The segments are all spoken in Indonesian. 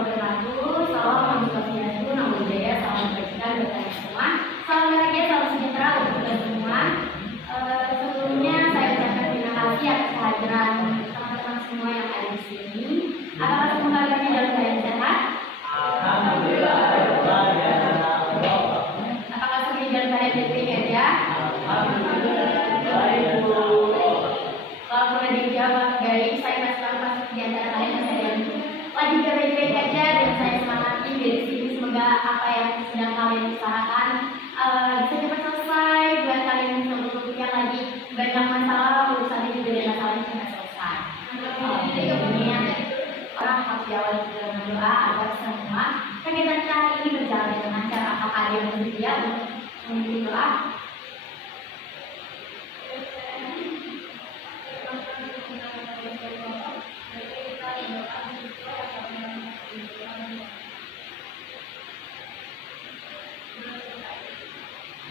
wabarakatuh. Salam Swastiastu, Namo Buddhaya, salam kebajikan buat kalian semua. Salam bahagia, salam sejahtera untuk kita semua. Sebelumnya saya ucapkan terima kasih atas kehadiran teman-teman semua yang ada di sini. Apakah semua kalian dalam keadaan sehat? Alhamdulillah. Apakah semuanya dalam keadaan baik-baik aja? Kalau boleh dijawab baik, saya masih di antara kalian yang lagi baik-baik aja, dan saya semangati dari sini. Semoga apa yang sedang kalian usahakan bisa cepat selesai, buat kalian bisa berpikir lagi banyak masalah, urusannya juga dan masalahnya sudah selesai. Orang harus diawali dengan doa agar semua kegiatan kali ini berjalan dengan lancar. Apakah ada yang bersedia untuk memimpin doa?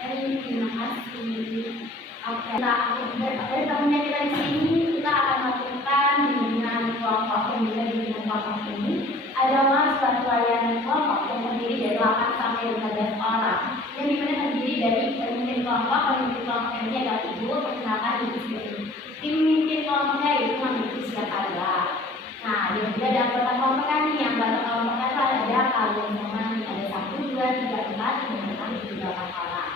Terima kasih. Oke, dari temannya kita di sini, kita akan melakukan bimbingan kelompok. Yang bisa bimbingan kelompok ini adalah suatu layanan kelompok yang terdiri dari 8 sampai 15 orang, yang dimana terdiri dari pemimpin kelompok ini adalah ibu. Perkenalkan ibu sendiri. Pemimpin kelompoknya itu memiliki siapa ada. Nah, dan juga ada anggota kelompok kami. Yang anggota kelompok itu ada kalian semua, ada 1, 2, 3, 4, 5, 6, 7, 8 orang.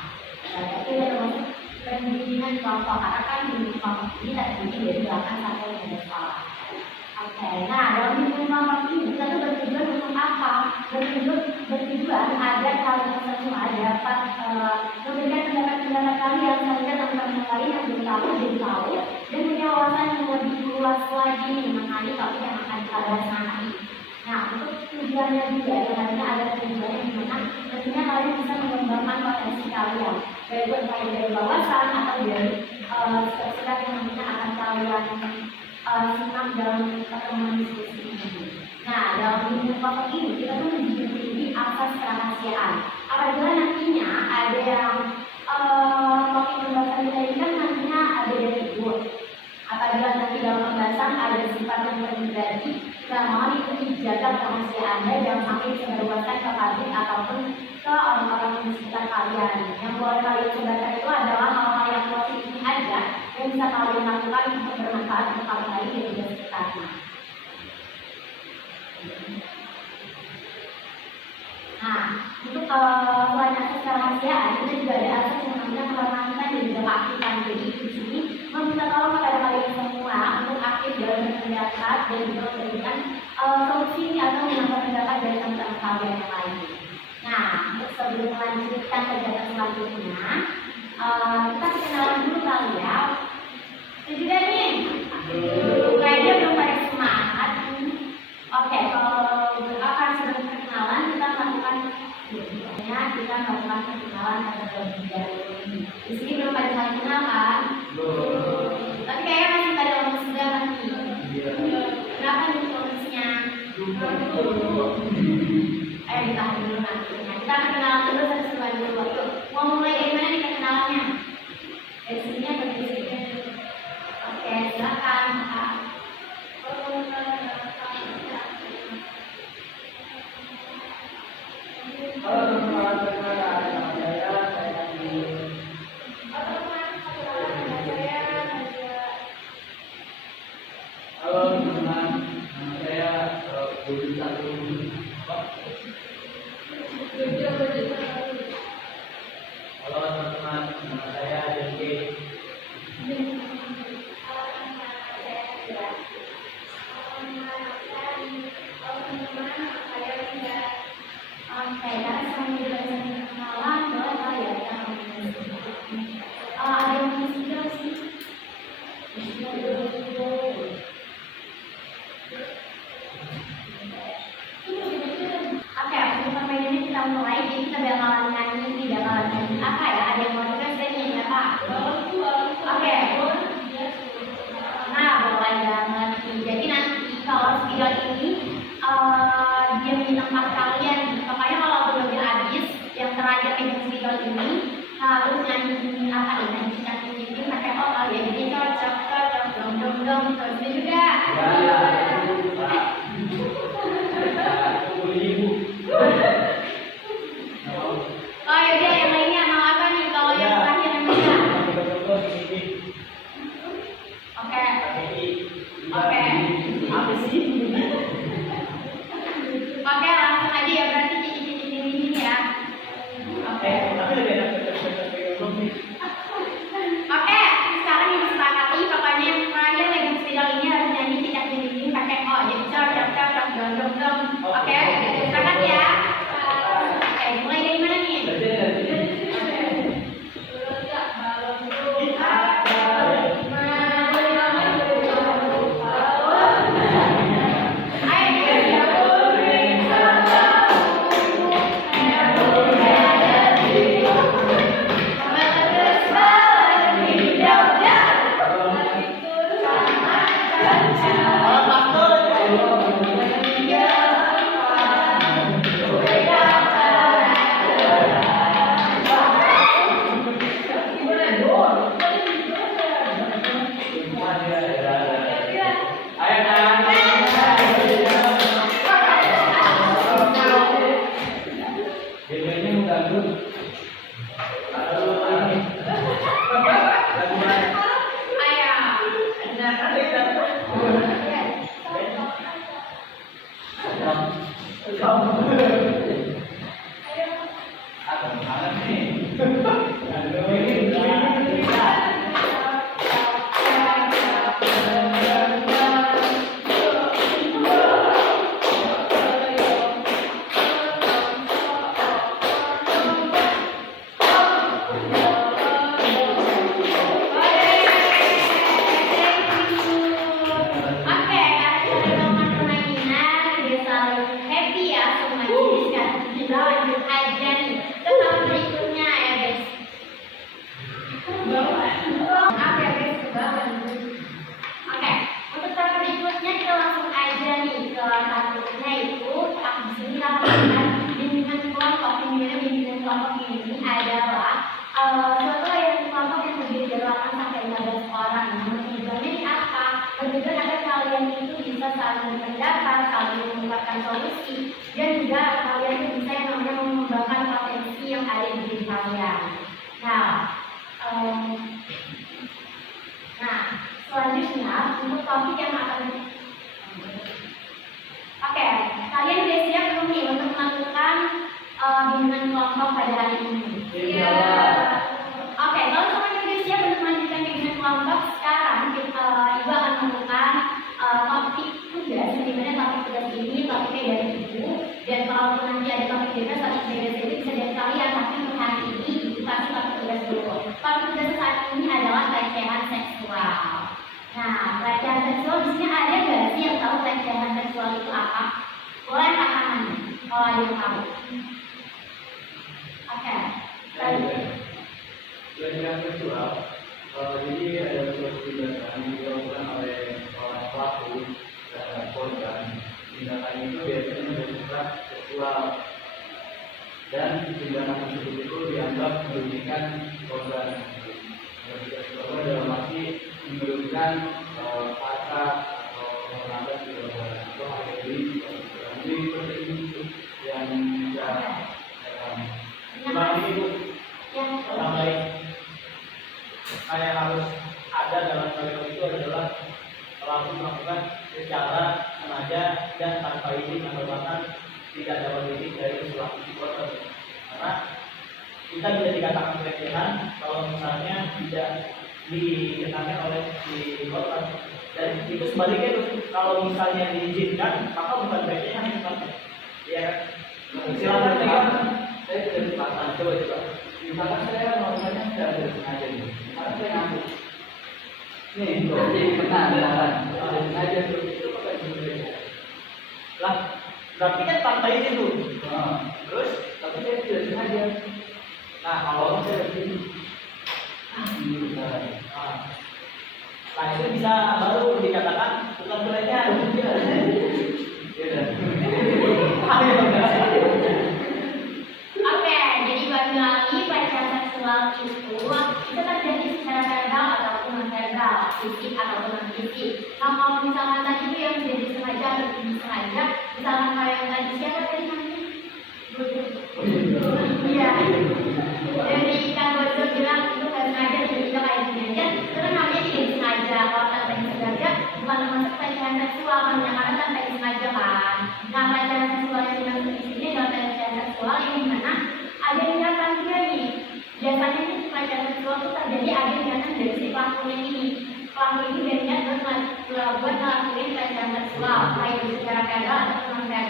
Berarti ada termasuk pembimbingan kelompok, karena kan bimbingan kelompok ini terdiri dari 8 sampai 15 orang. Oke, nah dalam bimbingan kelompok ini kita tuh bertujuan untuk apa? Bertujuan agar kalian semua dapat memberikan pendapat-pendapat kalian, sehingga teman-teman lain yang belum tahu jadi tahu, dan punya wawasan yang lebih luas lagi nih mengenai topik yang akan kita bahas nanti. Nah, untuk tujuannya juga adalah ada tujuan yang dimana tentunya kalian bisa mengembangkan potensi kalian, baik dari wawasan atau dari sikap yang nantinya akan kalian simak dalam pertemuan diskusi ini. Nah, dalam bimbingan kelompok ini kita tuh menjunjung tinggi asas kerahasiaan. Apabila nantinya ada yang topik pembahasan kita ini kan nantinya ada dari ibu. Apabila nanti dalam pembahasan ada sifat yang pribadi, kita mohon itu dijaga kerahasiaannya, jangan sampai disebarluaskan ke publik ataupun ke orang-orang di sekitar kalian. Yang boleh kalian sebarkan itu adalah hal-hal yang positif aja, yang bisa kalian lakukan untuk bermanfaat untuk kalian lain dan juga sekitarnya. Nah, untuk selain asas kerahasiaan, kita juga ada asas yang namanya kehormatan dan juga keaktifan. Jadi di sini meminta tolong kepada kalian semua untuk aktif dalam berpendapat dan juga memberikan solusi atau menambah pendapat dari teman-teman kalian yang lain. Nah, untuk sebelum melanjutkan kegiatan selanjutnya, kita kenalan dulu kali ya. Setuju gak nih? Kayaknya belum pada semangat. Oke, kalau akan sebelum perkenalan kita melakukan perkenalan terlebih dahulu. Di sini belum pada saling kenal kan? Tapi kayaknya masih pada orang sudah nanti. Kenapa nih kondisinya? Ayo ditahan dulu nanti. Kita perkenalan dulu satu-satu dulu. Mau mulai dari mana nih perkenalannya? Dari sini atau dari sini? Oke, silakan. Halo teman-teman, perkenalkan nama saya Andi. Halo teman-teman, nama saya Budi Satu. Halo teman-teman, nama saya Dewi. Oke, karena semuanya sudah saling kenalan, boleh kali ya kita ngomongin. Ada yang mau juga sih? Oke, untuk permainannya kita mulai. Jadi kita bakalan nyanyi apa ya? Ada yang mau juga nyanyi apa? Oke. Nah, boleh banget. Jadi nanti kalau video ini dia di tempat kalian, pokoknya kalau belum habis yang terakhir megang video ini harus nyanyi apa nih, nyanyi pakai vokal ya, jadi cocok dong terus juga. Oke, berangkat ya. Oke, mulai dari mana nih? Saling berpendapat, saling menemukan solusi, dan juga kalian itu bisa yang namanya mengembangkan potensi yang ada di diri kalian. Selanjutnya untuk topik yang akan kalian udah siap belum nih untuk melakukan bimbingan kelompok pada hari ini? Iya. Kalau semuanya udah siap untuk melanjutkan bimbingan kelompok, sekarang Ibu akan melakukan topik tugas, di mana topik tugas ini topiknya dari Ibu, dan kalau nanti ada topik tugas itu bisa dari kalian, tapi untuk hari ini Ibu kasih topik tugas dulu. Topik tugas saat ini adalah pelecehan seksual. Pelecehan seksual di sini ada nggak sih yang tahu pelecehan seksual itu apa? Boleh angkat tangan kalau ada yang tahu. Pelecehan seksual, jadi ada suatu tindakan yang dilakukan oleh orang pelaku terhadap korban. Tindakan itu biasanya bersifat seksual, dan tindakan tersebut itu dianggap merugikan korban. Korban dalam arti merugikan kata atau menambah korban atau harga diri seperti itu yang bisa selama ini sampai kayak harus ada dalam kalimat itu adalah pelaku melakukan secara sengaja dan tanpa izin atau bahkan tidak dapat izin dari pelaku korban. Karena kita bisa dikatakan pelecehan kalau misalnya tidak dikenakan oleh si korban, dan itu sebaliknya kalau misalnya diizinkan maka bukan pelecehan sifatnya. Ya, silakan pegang. Saya sudah sepatah. Coba. Misalkan saya melakukannya secara sengaja nih. Misalkan saya ngambil. Nih, jadi pernah sengaja itu pakai sebenarnya. Lah, berarti kan tanpa izin tuh. Terus, tapi saya tidak sengaja. Nah, kalau saya begini, nah itu bisa baru dikatakan bukan pelecehan. Jadi bagi lagi pelecehan seksual itu terjadi secara verbal ataupun non verbal, fisik ataupun non fisik. Kalau misalkan tadi itu yang jadi sengaja atau tidak sengaja, misalkan kalau yang tadi siapa tadi namanya? Iya. Dari Kang Bojo bilang itu nggak sengaja, jadi kita kayak gini aja. Itu namanya tidak sengaja. Kalau tanpa disengaja bukan termasuk pelecehan seksual, karena tanpa disengaja kan. Nah, pelecehan seksual yang dimaksud di sini adalah pelecehan seksual yang dimana ada niatan juga nih. Biasanya nih pelecehan seksual itu terjadi ada niatan dari si pelakunya ini. Pelaku ini berniat buat ngelakuin pelecehan seksual, baik secara verbal atau non verbal.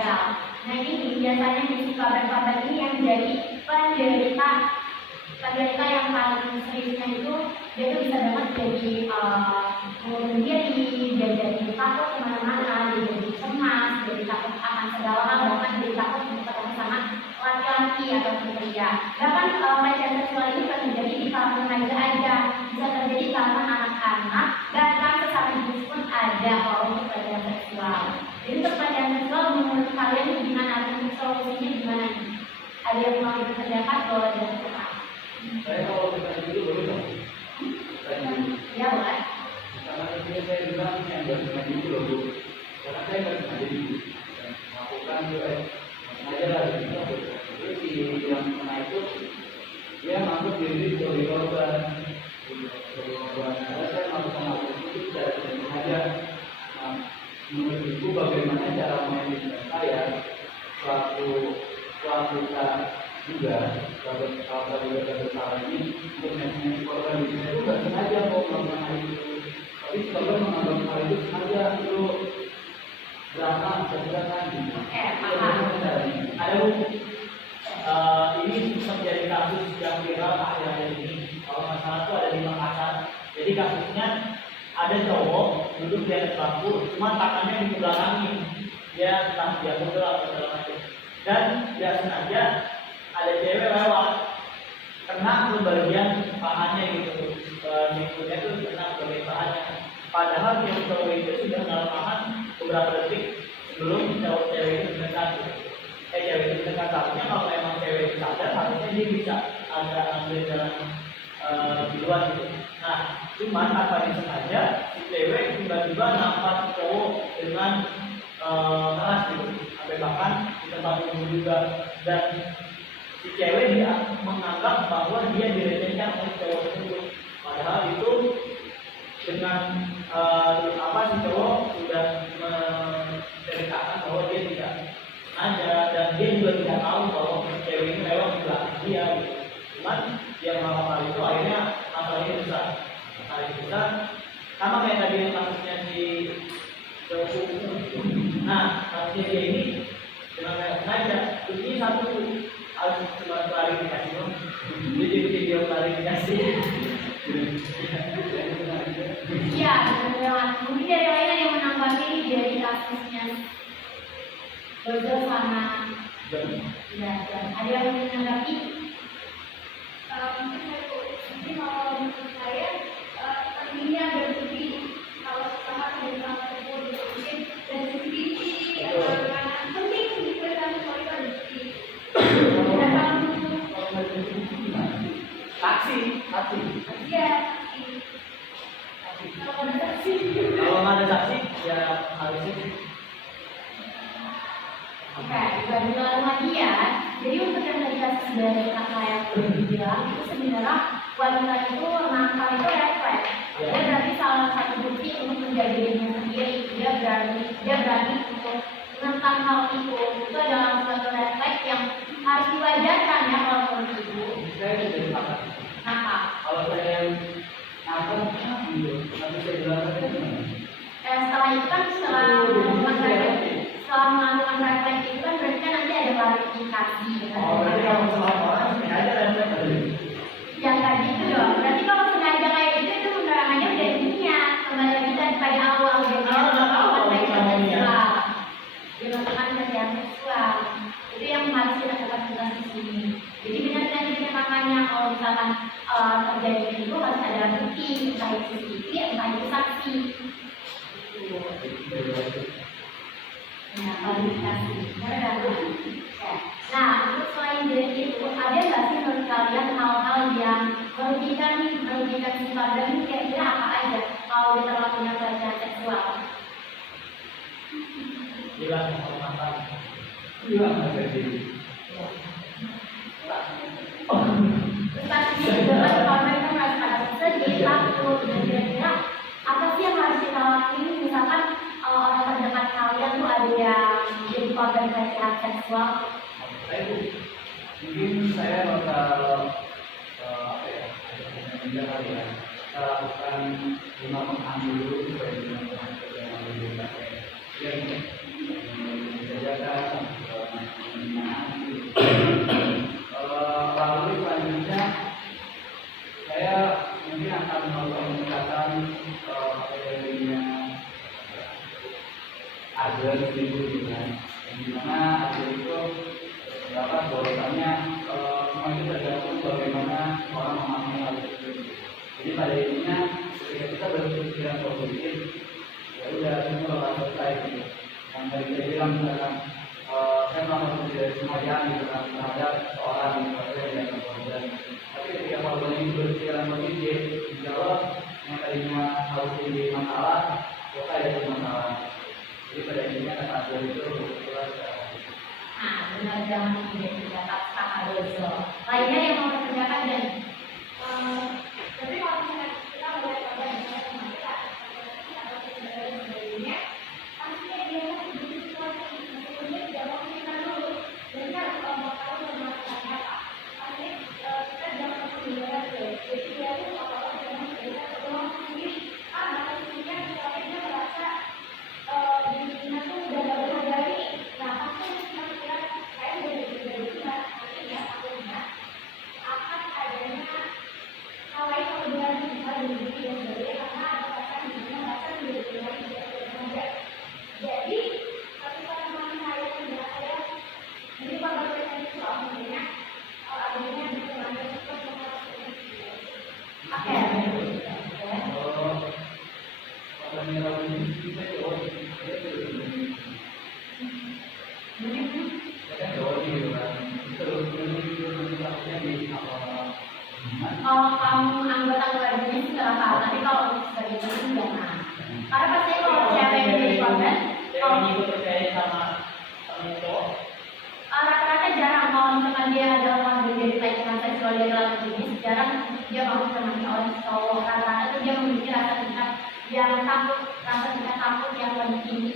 biasanya di korban-korban ini yang jadi penderita yang paling seriusnya itu dia tuh bisa banget jadi mengurung diri, dia jadi takut kemana-mana, dia jadi cemas, jadi takut akan segala hal, bahkan jadi takut untuk ketemu sama laki-laki atau pria. Bahkan pelecehan seksual ini bisa terjadi di kalangan remaja aja, bisa terjadi di kalangan anak-anak, bahkan sesama jenis pun ada kalau untuk pelecehan seksual. Jadi untuk pelecehan seksual menurut kalian gimana? Untuk solusinya gimana nih? Ada yang mau berpendapat bahwa ada apa? Saya kalau kita dulu boleh dong. Ya boleh. Karena ini saya bilang yang bersengaja itu loh Bu. Karena saya nggak sengaja dulu melakukan sengaja lah gitu. Terus si yang kena itu dia menganggap diri sebagai korban. Karena saya melakukan hal itu secara tidak sengaja. Nah, menurut Ibu bagaimana cara manajemen saya suatu kita juga kalau juga bersalah ini untuk manajemen korban itu saya juga sengaja kok melakukan hal itu. Tapi kalau menganggap hal itu sengaja itu drama sebenarnya gitu. Ada Bu, ini terjadi kasus yang viral akhir-akhir ini. Kalau nggak salah itu ada di Makassar. Jadi kasusnya ada cowok duduk di atas bangku, cuma tangannya dibelakangin. Dia entah dia pukul atau segala macam. Dan dia sengaja ada cewek lewat, kena ke bagian pahanya gitu. Minggunya itu kena ke bagian pahanya. Padahal yang cowok itu sudah dalam tahan beberapa detik sebelum cewek itu mendekat. Cewek itu mendekat, artinya kalau memang cewek itu sadar, harusnya dia bisa ada ambil jalan di luar gitu. Nah, cuman tanpa disengaja, si cewek tiba-tiba nampak cowok dengan keras gitu, sampai bahkan di tempat umum juga. Dan si cewek dia menganggap bahwa dia dilecehkan oleh cowok tersebut. Padahal itu dengan si cowok sudah menceritakan bahwa dia tidak sengaja dan dia juga tidak tahu bahwa cewek ini lewat di belakang dia gitu. Cuman dia melakukan hal itu, akhirnya masalahnya besar. Sama kayak tadi yang kasusnya di cowok. Nah, kasusnya dia ini dengan kayak sengaja. Terus ini satu harus cuma klarifikasi dong. Jadi video klarifikasi. Iya, benar. Mungkin dari lain ada yang menambahkan dari kasusnya Dodo sama ada yang menanggapi? Mungkin kalau menurut saya pentingnya berbukti kalau sama dengan tersebut mungkin dan bukti penting gitu kan soal bukti. Taksi. Iya. Kalau nggak ada saksi, ya harusnya. Oke, dibanding lagi ya. Jadi untuk yang tadi kasus dari kakak yang bilang itu sebenarnya wanita itu nakal itu refleks. Dia berarti salah satu bukti untuk menjaga dirinya sendiri. Dia berani untuk menentang hal itu. Itu adalah suatu refleks yang harus diwajarkan ya kalau menurut ibu. Saya tidak sepakat. Nakal. Kalau saya nakal, tapi saya jelaskan gimana? Setelah itu kan setelah melakukan refleks itu kan berarti kan nanti ada klarifikasi. Berarti kalau salah orang sengaja refleks tadi. Yang tadi itu dong. Berarti kalau sengaja kayak gitu itu menerangannya udah niat. Kembali lagi tadi pada awal dia melakukan pelecehan seksual. Dia melakukan pelecehan seksual. Itu yang harus kita tegas di sini. Jadi benar tadi makanya kalau misalkan terjadi itu harus ada bukti, entah itu CCTV, entah itu saksi. Nah, klarifikasi. Nah, untuk selain dari itu, ada nggak sih menurut kalian hal-hal yang merugikan si korban ini kira-kira apa aja kalau kita melakukan pelecehan seksual? Hilang kehormatan. Hilang harga diri. Terus pastinya juga kan korban itu merasa sedih, takut, dan kira-kira apa sih yang harus kita lakuin misalkan orang terdekat kalian tuh ada yang jadi korban pelecehan seksual? Mungkin saya bakal ada kali ya. Kita lakukan 5 pekan dulu supaya dengan teman-teman yang lebih baik. Ya, menjaga berapa bahwasannya semua itu tergantung bagaimana orang memahami hal itu. Jadi pada intinya ketika kita berpikiran positif, ya udah semua bakal selesai gitu. Yang tadi saya bilang misalkan saya melakukan tidak semuanya gitu kan terhadap seorang yang saya tidak korban. Tapi ketika korban ini berpikiran positif, dijawab yang tadinya harus jadi masalah, selesai dari masalah. Jadi pada intinya kata Abdul itu kebetulan. Nah, benar jangan tidak kata dosa. Lainnya yang mau dikerjakan dan tapi kalau misalnya kita melihat pada misalnya teman kita atau saudara sebagainya, pastinya dia kan begitu situasi meskipun dia tidak mau cerita dulu dan dia harus mau tahu dan melakukan apa. Artinya kita jangan menghindar deh. Jadi dia tuh kalau dia mau cerita atau mau sendiri, pastinya misalnya dia merasa dirinya tuh udah gak berhargai. Nah pasti kita kira kayak udah dari kita nantinya takutnya akan adanya hal lain yang lebih lanjut bisa dari diri dan sebagainya karena ada rasa dirinya merasa tidak dihargai tidak berharga. Jadi ketika teman saya tidak saya jadi pada bertanya soal dirinya adanya di teman tersebut oke. Kalau kamu anggota keluarganya sih nggak apa-apa, tapi kalau sebagai teman jangan. Karena pasti kalau siapa yang menjadi korban, Saya ini ikut percaya sama cowok. rata-rata jarang kalau misalkan dia ada orang menjadi pelecehan seksual dari lawan jenis, jarang dia mau ditemani oleh cowok. Rata-rata tuh dia memiliki rasa tingkat yang takut, rasa tingkat takut yang lebih tinggi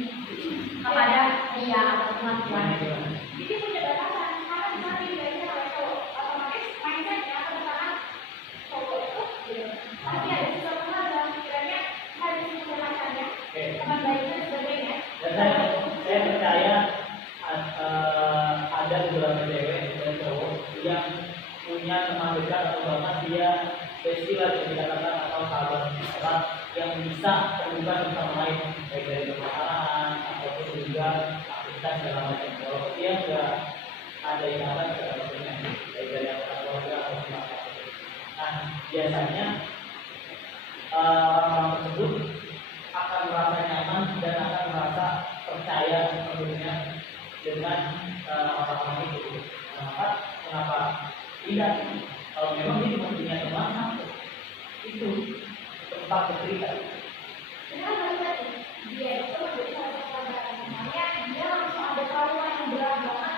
kepada pria atau perempuan. jadi punya batasan karena bisa diberikan oleh cowok otomatis mindsetnya atau tekanan cowok itu pasti ada sesuatu hal dalam pikirannya harus menjelaskannya teman baiknya dan sebagainya. Dan saya percaya ada beberapa cewek dan cowok yang punya teman dekat atau bahkan dia festival yang dikatakan atau sahabat orang yang bisa terbuka sama lain baik dari permasalahan ataupun juga aktivitas segala macam. Walaupun dia nggak ada ikatan segala macamnya baik dari anggota keluarga atau siapa. Nah biasanya orang-orang tersebut akan merasa nyaman dan akan merasa percaya sepenuhnya dengan orang-orang itu. Kenapa tidak? Kalau memang dia cuma punya teman satu, itu tempat bercerita. Dengan melihat dia itu menjadi salah satu pelajaran misalnya dia langsung ada trauma yang berat banget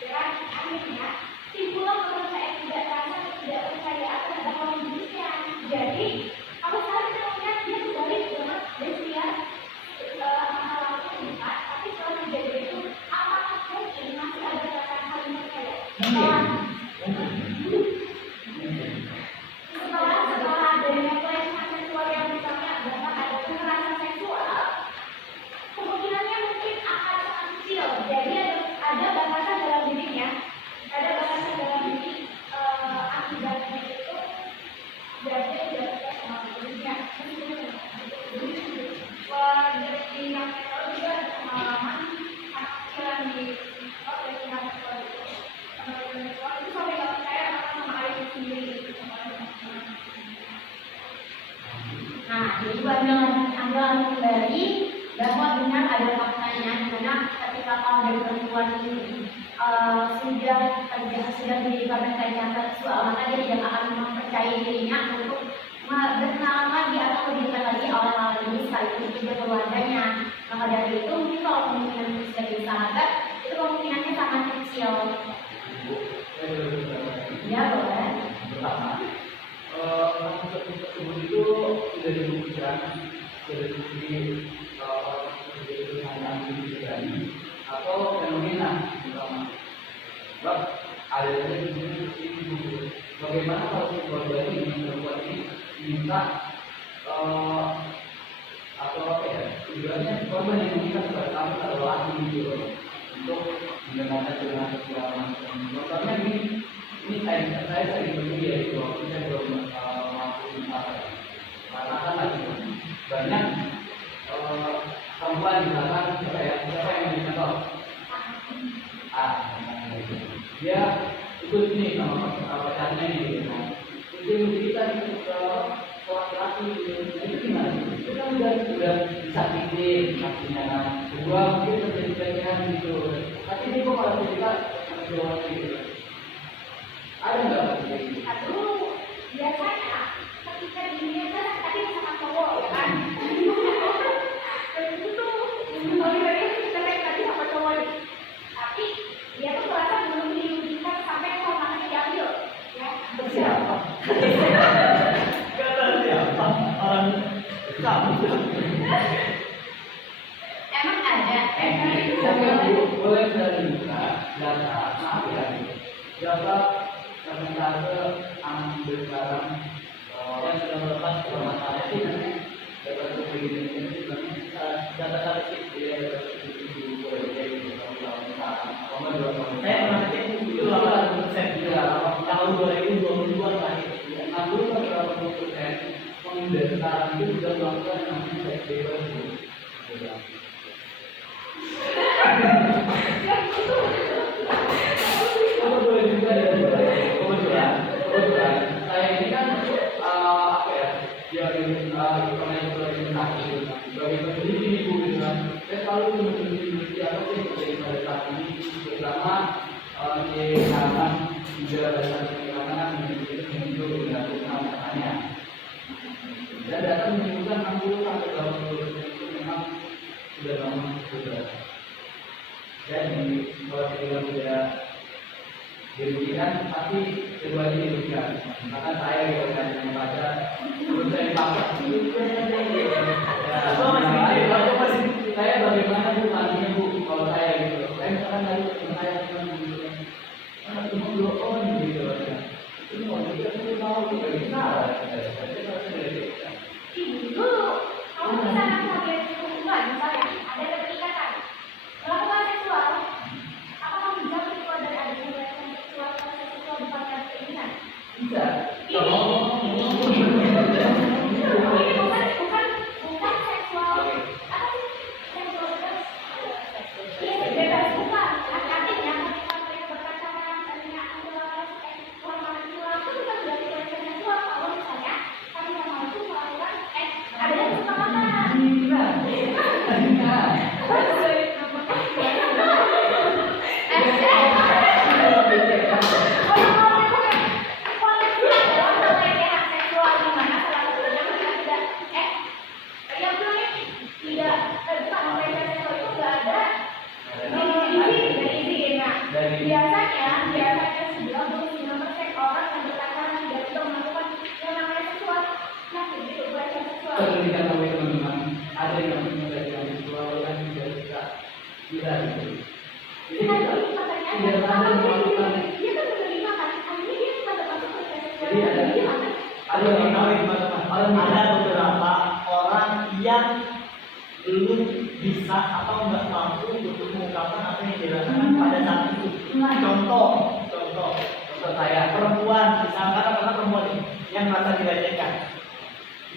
dan akhirnya timbullah rasa yang tidak rasa ketidakpercayaan terhadap lawan jenisnya. Jadi kalau sekali kita melihat dia kembali dengan lesbian masalah itu bukan, tapi setelah kejadian itu apakah mungkin masih ada rasa saling percaya? Setelah adanya pelecehan seksual yang misalnya bahkan ada kekerasan seksual, kemungkinannya mungkin akan sangat kecil. Jadi ada batasan dalam dirinya, ada batasan dalam diri akibatnya itu jadi tidak suka sama dirinya. Dari yang saya tahu juga ada pengalaman anak kecil yang di pelecehan seksual itu. Itu sampai nggak percaya sama ayah sendiri. Nah, jadi Anda kembali bahwa benar ada faktanya di mana ketika kaum dari perempuan ini sudah menjadi korban pelecehan seksual, maka dia tidak akan mempercayai dirinya untuk berkenalan lagi atau lebih dekat lagi oleh lawan jenis sekalipun juga keluarganya. Maka dari itu mungkin kalau kemungkinan itu sudah jadi sahabat, itu kemungkinannya sangat kecil. Ya boleh. Pertama, kasus tersebut itu sudah dibuktikan, sudah dibukti itu hanya pribadi atau fenomena pertama. Sebab ada yang ini bagaimana kalau si korban ini perempuan ini minta atau apa ya? Sebenarnya korban yang meminta kepada kami adalah laki gitu untuk mendengarkan dengan segala macam. Contohnya ini saya sering berpikir ya itu waktu saya belum mampu misalkan karena kan lagi banyak perempuan misalkan siapa yang mencontoh dia ikut ini sama pacarnya nih, gitu kan. Terus dia cerita nih ke laki-laki, itu gimana? Itu kan udah disakitin kakinya kan. Kedua mungkin terjadi pelecehan gitu. Tapi ini kok malah cerita sama cowok gitu. Ada nggak kayak gitu? Aduh, biasanya ketika dirinya kan tadi sama cowok ya kan. Dan itu tuh kalau dari kita kayak tadi sama cowok, tapi dia tuh merasa belum diujikan sampai hormonnya diambil, ya. Siapa? Kata siapa? Orang kamu. Emang ada. Boleh saya minta data, maaf ya, data persentase anak sekarang Yang sudah melepas permasalahan itu data begini ini data statistik. dia itu boleh jadi tahun dua tahun. Saya pernah cek itu 80%. Iya, Tahun 2022 terakhir. aku berapa puluh persen dari sekarang itu sudah melakukan yang namanya PSBB. Kebetulan juga ya, kebetulan saya ini kan apa ya, dia pernah implementasi sebagai peneliti di buku gitu kan. Saya selalu meneliti apa sih yang terjadi pada saat ini, terutama di kalangan juga dasar kalangan menuju dengan katanya. Dan data menunjukkan 60 sampai 80% itu memang sudah lama sudah. Dan kalau kita tidak dirugikan, pasti keduanya dirugikan. Maka saya dengan yang baca, menurut saya paksa. Saya bagaimana bu nantinya bu kalau saya gitu. Saya misalkan dari teman saya cuma dua orang gitu aja. Itu mau kita tahu kita bisa. Dulu, kalau misalnya sebagai hubungan, misalnya ada keterikatan, melakukan seksual, apakah menjawab seksual dari ada hubungan seksual atau seksual bukan karena keinginan? Bisa. Ini bukan seksual. Apa sih seksual bebas? Iya, bebas bukan. Artinya ketika mereka berpacaran, artinya hormon seksual itu bukan berarti pelecehan seksual. Kalau misalnya kami hormon itu melakukan ada yang kesepakatan. Biasanya sebelah 29% orang yang berpacaran tidak bisa melakukan yang namanya seksual. Nah, begitu pelecehan seksual. Ketika teman-teman ada yang mengajarkan seksual kan juga bisa gitu. Jadi tidak ada melakukan. Dia kan menerima kan, akhirnya dia pada masuk ke seksual. Jadi ada yang kawin Ada beberapa orang yang belum bisa atau nggak mampu untuk mengungkapkan apa yang dirasakan pada saat itu. Contoh saya perempuan, misalkan karena perempuan ini yang merasa dilecehkan,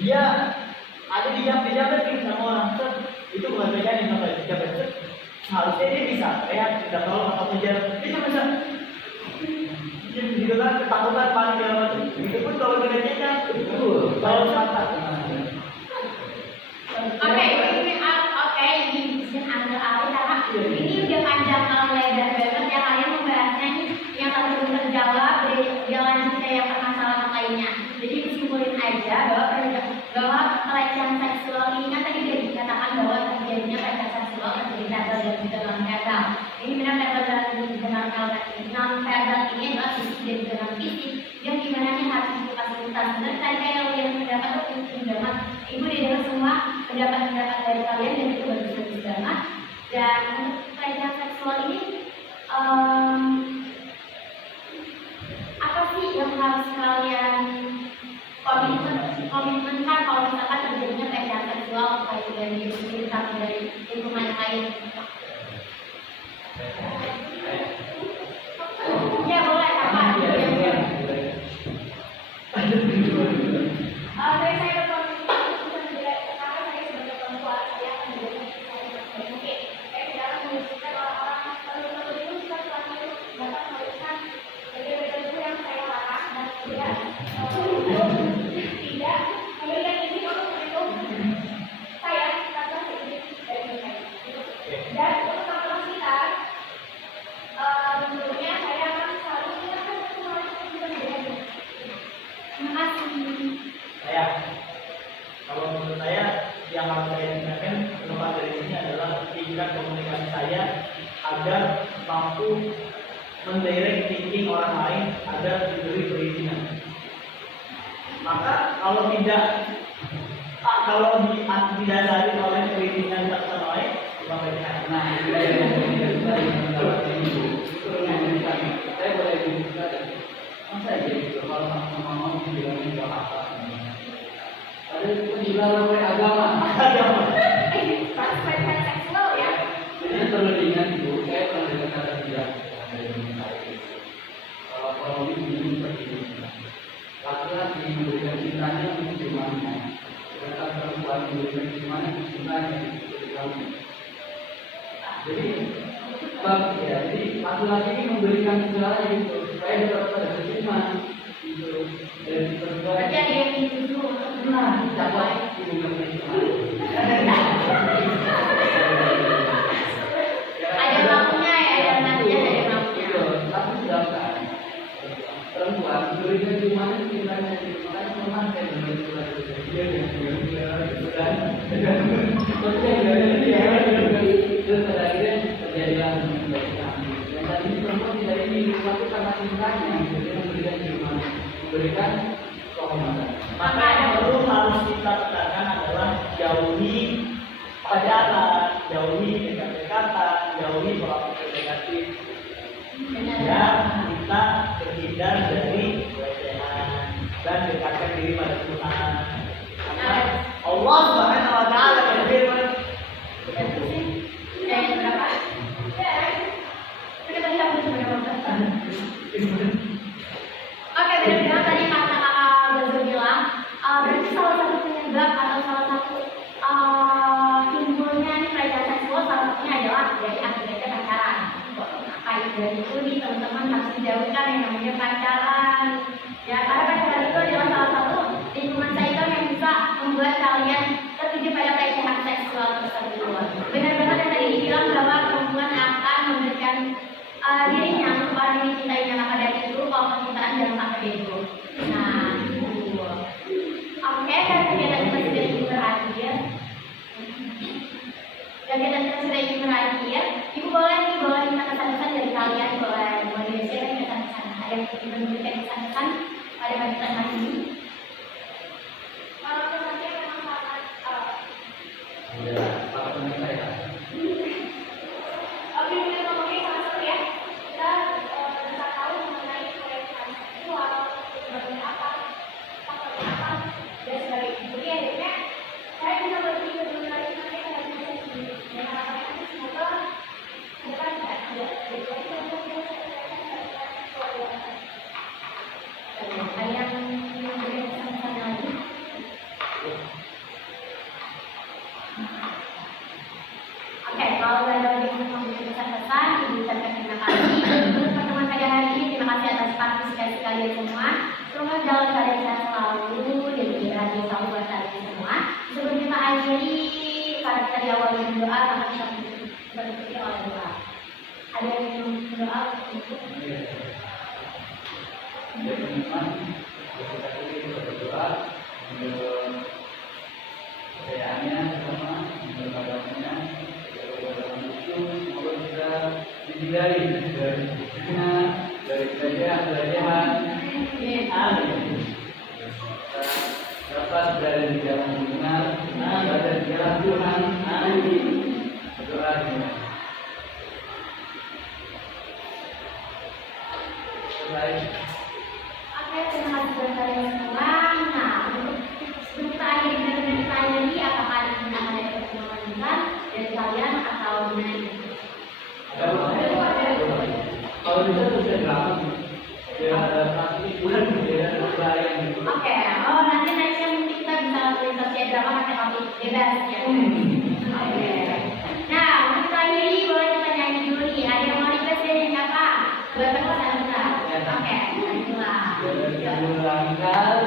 dia ada dijabat sama orang, itu bukan pelecehan yang namanya dijabat. Harusnya dia bisa minta tolong atau kejar, itu bisa. Gitu kan, ketakutan, panik segala macam. Itu pun kalau dilecehkan, kalau kata. Oke, ini bisa ambil alih karena ini udah panjang kali lebar banget ya kalian membahasnya nih yang kalau belum terjawab jangan kita yang permasalahan lainnya. Jadi disimpulin aja bahwa pelecehan seksual ini kan tadi sudah dikatakan bahwa terjadinya pelecehan seksual terjadi verbal dan juga non verbal. Ini benar verbal dan juga non verbal ini adalah fisik dan juga non fisik yang dimana ini harus difasilitasi. Benar tadi kayak yang pendapat pendapat ibu didengar semua pendapat-pendapat dari kalian dan itu bagus-bagus banget. Dan untuk pelecehan seksual ini apa sih yang harus kalian komitmenkan kalau misalkan terjadinya pelecehan seksual baik dari diri sendiri atau dari lingkungan yang lain? Ya boleh apa? Dari saya berkontribusi karena saya sebagai perempuan saya akan menjadi mungkin saya tidak akan menunjukkan orang-orang itu kita laki itu dapat melakukan mampu mendirect thinking orang lain agar diberi perizinan. Maka kalau didasari oleh perizinan satu sama lain, maka tidak. Nah, itu yang kemudian kita mendapat ini Bu. Itu yang saya boleh bicara. Masa aja gitu kalau mau dibilangin gak apa. Ada itu juga oleh agama. Perspektif seksual ya. Jadi perlu diingat Bu, saya pernah dengar kata tidak kalau kronologi ini seperti ini. Laki-laki memberikan cintanya untuk imannya, sedangkan perempuan memberikan imannya untuk cintanya untuk kamu. Jadi laki-laki ini memberikan segalanya itu supaya dapat beriman itu dari perempuan. Berarti ada yang dituju Nah, dapat ibu beriman. ada lampunya ya, ada nantinya, ada lampunya. Tapi sedangkan perempuan memberikan imannya untuk cintanya, makanya perempuan saya memberikan dia yang terus pada akhirnya terjadilah yang tadi perempuan tidak ini tapi karena cintanya dia memberikan iman, memberikan kehormatan. Maka yang perlu harus kita tekankan adalah jauhi pacaran, jauhi dekat-dekatan, jauhi pola pikir negatif. Ya, kita terhindar dari pelecehan dan dekatkan diri pada Tuhan. Karena Allah Subhanahu wa taala berfirman, Yang berapa? Kita tadi aku sebenarnya. Oke, benar-benar tadi kata kakak Gazel bilang, berarti salah satu penyebab atau salah satu timbulnya nih pelecehan seksual salah satunya adalah dari akibatnya pacaran. Kayak dari itu nih teman-teman harus dijauhkan yang namanya pacaran. Ya, karena pacaran itu adalah salah satu lingkungan cycle yang bisa membuat kalian tertuju pada pelecehan seksual tersebut. Benar-benar yang tadi dibilang bahwa perempuan akan memberikan dirinya untuk orang yang dicintainya, maka dari itu kalau percintaan jangan sampai bego. Nah, itu. Oke, karena kegiatan kita sudah ingin berakhir. Kegiatan kita sudah ingin berakhir. Ibu boleh minta kesan-kesan dari kalian, boleh share kesan-kesan. Ada yang ingin memberikan kesan-kesan pada kegiatan hari ini? Kalau kesannya memang sangat Ya, Pak Pemirsa ya. Bimbingan ngomongnya sangat seru ya. Kita bisa tahu mengenai pelecehan seksual, seperti apa, faktornya apa, dan sebagainya. Jadi akhirnya saya bisa berpikir mengenai nanti pada diri sendiri. Dan harapannya nanti semoga ke depan tidak ada terjadi seksual yang Ada yang memberikan kesan-kesan lagi? Oke, kalau ada yang memberikan kesan-kesan, ibu ucapkan terima kasih untuk pertemuan pada hari ini. Terima kasih atas partisipasi kalian semua. Semoga dalam keadaan sehat selalu dan diberi selalu buat kalian semua. Sebelum kita akhiri, karena kita diawali dengan doa, maka kita berpikir oleh doa. Ada yang ingin berdoa untuk Ya teman-teman, kita berdoa untuk kesayangannya bersama, untuk agamanya, dalam itu semoga bisa dihindari dari zina, dari pelecehan. Amin. Dapat dari jalan yang benar, dari jalan Tuhan. Amin. Berdoa dengan baik. Oke, terima kasih buat kalian semua. Nah, untuk sebelum kita akhiri dengan kita ini, apakah akan ada pertemuan dari kalian atau gimana? Kalau bisa tuh saya drama, ya pasti bulan ya bayang gitu. Oke, nanti nextnya mungkin kita bisa lakuin sosial drama pakai topik bebas ya. Oke. Nah, untuk kita akhiri boleh kita nyanyi dulu nih. Ada yang mau request dari siapa? Buat pesan kita. Oke, lanjutlah. Berulang kali